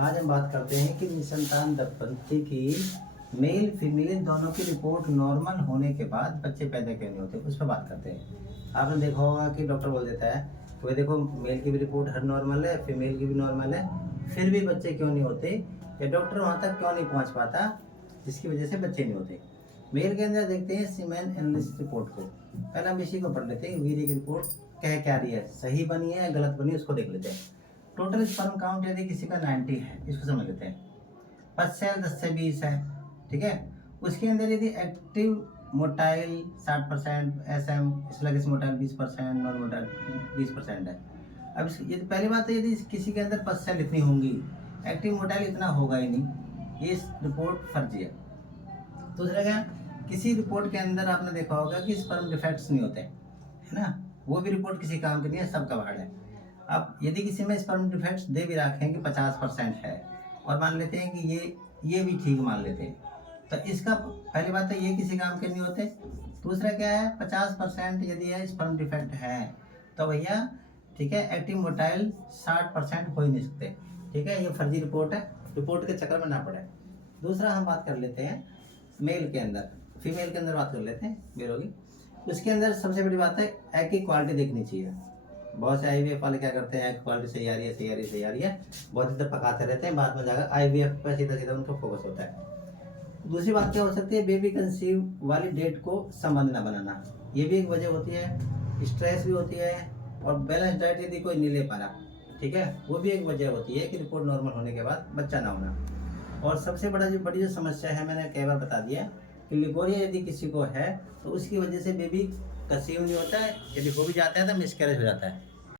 आज हम बात करते हैं कि निसंतान दंपति की मेल फीमेल दोनों की रिपोर्ट नॉर्मल होने के बाद बच्चे पैदा क्यों नहीं होते, उस पर बात करते हैं। आपने देखा होगा कि डॉक्टर बोल देता है वो देखो मेल की भी रिपोर्ट हर नॉर्मल है, फीमेल की भी नॉर्मल है, फिर भी बच्चे क्यों नहीं होते, या डॉक्टर वहाँ तक क्यों नहीं पहुँच पाता जिसकी वजह से बच्चे नहीं होते। मेल के अंदर देखते हैं सीमेन एनालिसिस रिपोर्ट को, पहले हम इसी को पढ़ लेते हैं। वीर्य की रिपोर्ट कह क्या रही है, सही बनी है गलत बनी है, उसको देख लेते हैं। टोटल स्पर्म काउंट यदि किसी का 90 है, इसको समझ लेते हैं। पश्चैल 10 से 20 है, ठीक है। उसके अंदर यदि active motile 60%, SM sluggish motile 20%, non motile 20% है। अब ये तो पहली बात है, यदि किसी के अंदर पश्चैल इतनी होंगी, एक्टिव मोटाइल इतना होगा ही नहीं, ये रिपोर्ट फर्जी है। दूसरा क्या, किसी रिपोर्ट के अंदर आपने देखा होगा कि स्पर्म डिफेक्ट्स नहीं होते, है ना, वो भी रिपोर्ट किसी काम की नहीं है, सब कबाड़ है। अब यदि किसी में स्पर्म डिफेक्ट्स दे भी रखें कि 50% है, और मान लेते हैं कि ये भी ठीक मान लेते हैं, तो इसका पहली बात है ये किसी काम के नहीं होते। दूसरा क्या है, 50% यदि है स्पर्म डिफेक्ट है तो भैया ठीक है, एक्टिव मोटाइल 60% हो ही नहीं सकते, ठीक है। ये फर्जी रिपोर्ट है, रिपोर्ट के चक्कर में ना पड़े। दूसरा हम बात कर लेते हैं मेल के अंदर, फीमेल के अंदर बात कर लेते हैं, मेल होगी। उसके अंदर सबसे बड़ी बात है एग की क्वालिटी देखनी चाहिए। बहुत से आईवीएफ वाले क्या करते हैं, एग क्वालिटी सही आ रही है, सही आ रही है, सही आ रही है, बहुत देर पकाते रहते हैं, बाद में जाकर आईवीएफ पर सीधा सीधा उनका फोकस होता है। दूसरी बात क्या हो सकती है, बेबी कंसीव वाली डेट को संबंध न बनाना, ये भी एक वजह होती है। स्ट्रेस भी होती है, और बैलेंस डाइट यदि कोई नहीं ले पा रहा, ठीक है, वो भी एक वजह होती है कि रिपोर्ट नॉर्मल होने के बाद बच्चा ना होना। और सबसे बड़ी जो समस्या है, मैंने कई बार बता दिया कि लिकोरिया यदि किसी को है तो उसकी वजह से बेबी कंसीव नहीं होता है, यदि हो भी जाता है तो मिसकैरेज हो जाता है।